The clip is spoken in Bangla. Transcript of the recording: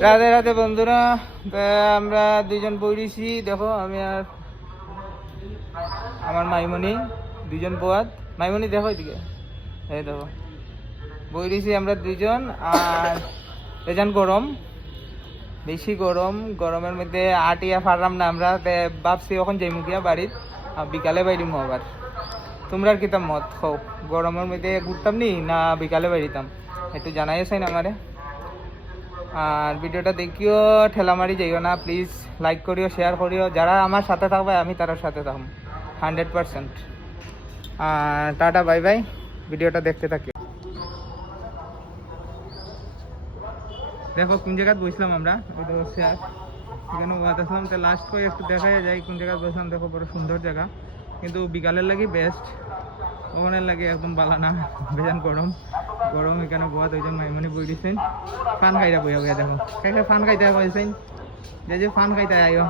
রাধে রাধে বন্ধুরা, আমরা দুইজন বইরিছি। দেখো আমি আর আমার মাইমনি দুইজন বোয়াত। মাইমনি দেখো এদিকে, এই দেখো বইরিছি আমরা দুইজন। আর এজন গরম, বেশি গরম, গরমের মধ্যে আটিয়া পারলাম না আমরা। ভাবছি এখন যাইমুখিয়া বাড়ির, বিকালে বাইরিম আবার। তোমরা আর কিতাম মত হোক, গরমের মধ্যে ঘুরতাম নি না বিকালে বাইরিতাম, একটু জানাইছেন আমারে। আর ভিডিওটা দেখিও, ঠেলামারি যাইও না প্লিজ, লাইক করিও, শেয়ার করিও। যারা আমার সাথে থাকবে আমি তার সাথে থাকবো 100%। আর টাটা, বাই বাই, ভিডিওটা দেখতে থাকি। দেখো কোন জায়গায় বসলাম আমরা, এটা হচ্ছে আর এখানে আসলাম তো লাস্ট করে একটু দেখাই যায় কোন জায়গায় বসলাম। দেখো বড় সুন্দর জায়গা, কিন্তু বিকালের লাগি বেস্ট, ওখানে লাগে একদম বালানা, বেজান গরম গরম। এখানে বোয়া দুইজন মাইমনি বই দিচ্ছেন, ফান খাইটা বইয়া বইয়া। দেখো খাই ফান খাইতে বলছেন, যে ফান খাইতে আইও।